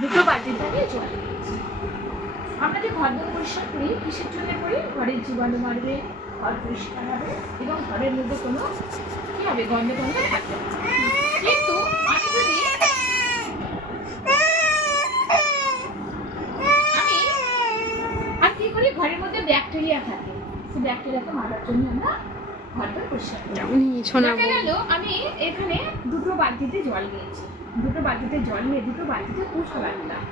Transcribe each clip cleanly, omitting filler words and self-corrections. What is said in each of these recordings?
দুটো বালতিতে আমি জল দিয়েছি। আমরা যে ঘর দোর পরিষ্কার করি কিসের জন্য করি? ঘরের জীবাণু মারবে, ঘর পরিষ্কার হবে এবং ঘরের মধ্যে কোনো কি হবে, গন্ধ টন্ধ থাকবে না। কিন্তু আমি যদি আর কি করি, ঘরের মধ্যে ব্যাকটেরিয়া থাকে, সেই ব্যাকটেরিয়াকে মারার জন্য আমরা ঘরটা পরিষ্কার করি। দেখা গেল আমি এখানে দুটো বালতিতে জল নিয়েছি, দুটো বালতিতে জল নিয়ে দুটো বালতিতে উজলা দিলাম।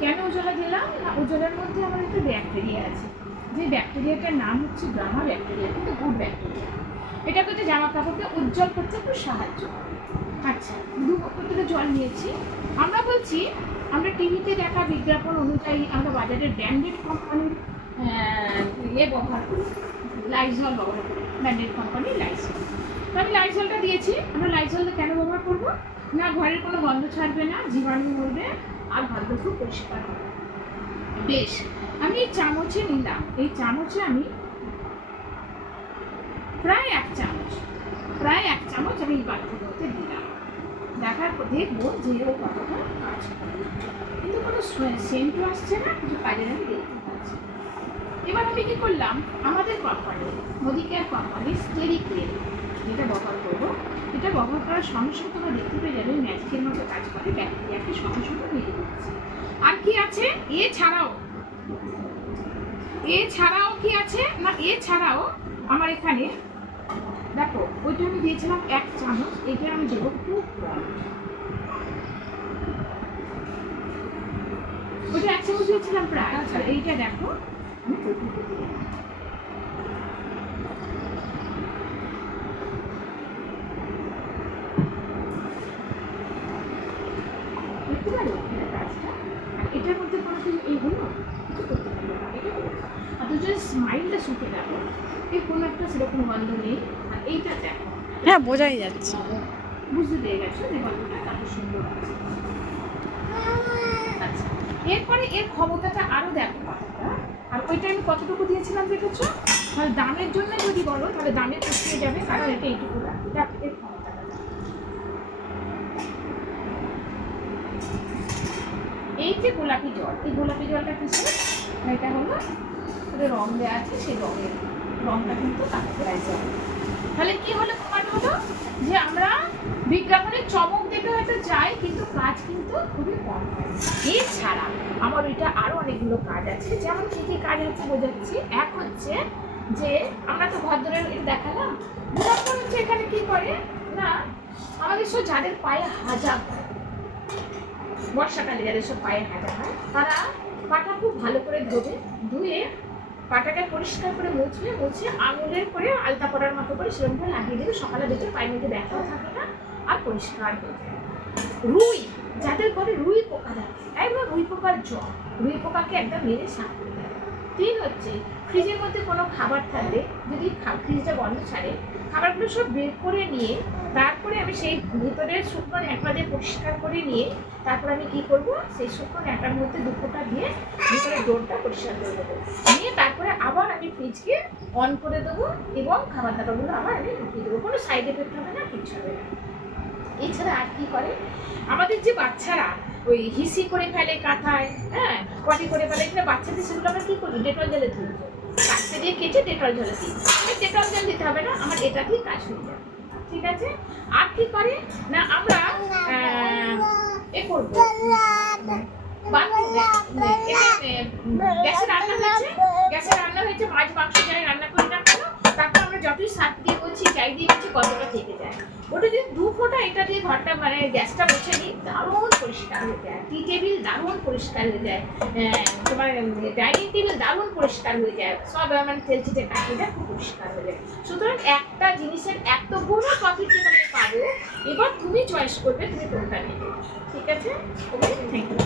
কেন উজলা দিলাম না, উজলার মধ্যে আমার একটা ব্যাকটেরিয়া আছে, যে ব্যাকটেরিয়াটার নাম হচ্ছে গামা ব্যাকটেরিয়া, কিন্তু গুড ব্যাকটেরিয়া। এটা কিন্তু জামা কাপড়কে উজ্জ্বল করতে খুব সাহায্য করে। আচ্ছা, দু বোতলে জল নিয়েছি। আমরা বলছি, আমরা টিভিতে দেখা বিজ্ঞাপন অনুযায়ী আমরা বাজারের ব্র্যান্ডেড কোম্পানির ব্যবহার করি, লাইজল ব্যবহার করি, ব্র্যান্ডেড কোম্পানির লাইজল। তো আমি লাইজলটা দিয়েছি। আমরা লাইজলটা কেন ব্যবহার করবো না, ঘরের কোনো গন্ধ ছাড়বে না, জীবাণু মরবে আর ঘরটা খুব পরিষ্কার হবে। বেশ, আমি এই চামচে নিলাম, এই চামচে আমি প্রায় এক চামচ আমি এই বাটির মধ্যে দিলাম। দেখার পর দেখবো যে ও কতটা কাজ করে, কিন্তু কোনো সেন্টও আসছে না, কিছু কাজের আমি দেখতে পাচ্ছি। এবার আমি কি করলাম, আমাদের company Modicare company steric cream যেটা ব্যবহার করবো, এটা ব্যবহার করার সঙ্গে সঙ্গে তোমরা দেখতে পেয়ে যাবে ম্যাজিকের মতো কাজ করে, ব্যাকটেরিয়াকে সঙ্গে সঙ্গে মেরে দিচ্ছে। আর কি আছে এছাড়াও কি আছে না, এছাড়াও আমার এখানে দেখো, ওইটা আমি দিয়েছিলাম এক চামচ, এটা আমি দেবো খুব কম, ওইটা এক চামচ দিয়েছিলাম প্রায়। এইটা দেখো আমি কটুকে দিয়ে দেখতে পারো কাজটা। আর এটার মধ্যে কোনো কিছু এইগুলো কিছু করতে পারবে না, এটা আর তো যদি স্মাইলটা শুকে দেখো, এই কোনো একটা সেরকম গন্ধ নেই। আর এইটা দেখো, হ্যাঁ বোঝাই যাচ্ছে, বুঝতে পেরে গেছো যে গন্ধটা কত সুন্দর আছে। আচ্ছা, এরপরে এর ক্ষমতাটা আরো দেখো পাতাটা। আর ওইটা আমি কতটুকু দিয়েছিলাম দেখেছো? তাহলে দামের জন্য যদি বলো তাহলে দামে পুষিয়ে যাবে, কারণ এটা এইটুকু রাখবে। এর ক্ষমতাটা এই যে গোলাপি জল, এই গোলাপি জলটা কিসে, এটা হলো রং দেওয়া আছে, সেই রঙের রংটা কিন্তু কালারাইজার। তাহলে কি হলো, প্রমাণ হলো যে আমরা বিজ্ঞাপনের চমক দেখে হয়তো যাই, কিন্তু কাজ কিন্তু খুবই কম হয়। এছাড়া আমার ওইটা আরো অনেকগুলো কাজ আছে, যেমন কি কি কাজ হচ্ছে বোঝাচ্ছি। এক হচ্ছে যে আমরা তো ভদ্রের দেখালাম, তারপর হচ্ছে এখানে কি করে না, আমাদের সব যাদের পায়ে হাজা হয়, বর্ষাকালে যাদের সব পায়ে হাজা হয়, তারা পাটা খুব ভালো করে ধুয়ে পাটাকে পরিষ্কার করে মুছে আঙুলের করে আলতা পড়ার মতো করে সেরকম করে লাগিয়ে দেবে। সকালে দেখবে পায়ের মধ্যে ব্যথাও থাকে না, আর পরিষ্কার হয়ে যায়। রুই, যাদের ঘরে রুই পোকা থাকে, একবার রুই পোকার জ্বর, রুই পোকাকে একদম মেরে সাফ করে দেয়। তিন হচ্ছে, ফ্রিজের মধ্যে কোনো খাবার থাকলে যদি ফ্রিজটা বন্ধ ছাড়ে, খাবারগুলো সব বের করে নিয়ে তারপরে আমি সেই ভিতরের শুকনো ন্যাকড়া দিয়ে পরিষ্কার করে নিয়ে তারপর আমি কি করব, সেই শুকনো ন্যাকড়ার মধ্যে দুপুরটা দিয়ে ভিতরের ডোরটা পরিষ্কার করে দেবো, নিয়ে তারপরে আবার আমি ফ্রিজকে অন করে দেবো এবং খাবার দাবারগুলো আবার আমি ঢুকিয়ে দেবো। কোনো সাইড এফেক্ট হবে না, কিছু হবে না। এছাড়া আর কি করে, আমাদের যে বাচ্চারা ওই হিসি করে ফেলে কাঁথায়, হ্যাঁ পটি করে ফেলে, এখানে বাচ্চাদের সেগুলো আমরা কি করি, ডেটল জলে ধুয়ে কাঁচতে দিয়ে কেটে ডেটল জলে দিই। ডেটল জল দিতে হবে না, আমার এটাতেই কাজ হয়ে যাবে। ঠিক আছে, আর কি করে না, আমরা এ করবো, গ্যাসে রান্না হয়েছে, মাছ মাংস যাই রান্না করি না কেন, তারপর আমরা যতই সার দিয়ে বলছি যাই দিয়ে বলছি কতটা থেকে যায়, ওটা যদি দু ফোঁটা এটা দিয়ে ঘরটা মানে গ্যাসটা মুছে নিই, দারুণ পরিষ্কার হয়ে যায়। টি টেবিল দারুণ পরিষ্কার হয়ে যায়, তোমার ডাইনিং টেবিল দারুণ পরিষ্কার হয়ে যায়, সব মানে তেল চিটে কাটিয়ে খুব পরিষ্কার হয়ে যায়। সুতরাং একটা জিনিসের এতগুলো প্রফিট তুমি পারো, এবার তুমি চয়েস করবে তুমি কোনটা নেবে। ঠিক আছে, ওকে, থ্যাংক ইউ।